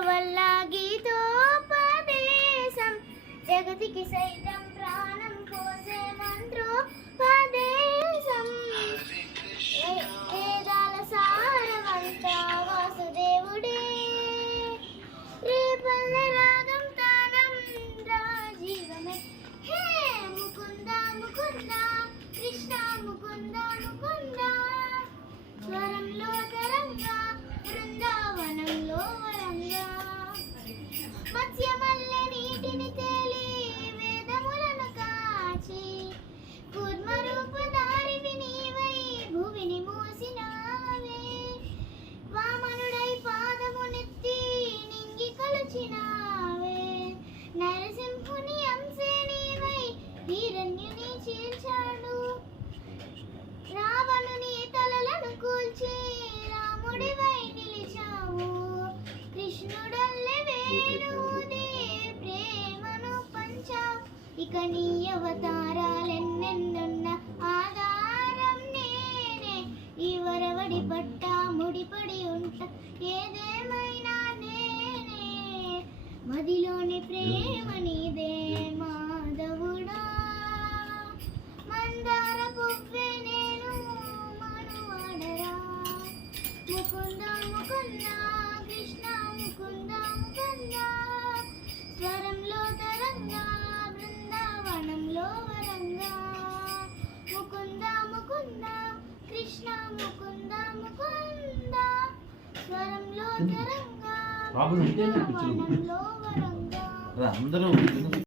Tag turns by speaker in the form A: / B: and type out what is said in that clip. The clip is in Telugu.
A: వల్ల గీతోపదేశం జగతికి సైతం ప్రాణం కోసే మంత్రు ప్రేమను పంచావు ఇక నీ అవతారాలెన్నెన్నున్న ఆధారం నేనే ఈ వరవడి పట్ట ముడిపడి ఉంట ఏదేమైనా నేనే మదిలోని ప్రేమ నీదే మాధవుడా మందార పువ్వే నేను మనువాడరా ముకుంద ముకుందా
B: ప్రాబ్లం
A: ఇదేనా కూర్చో
B: అందరూ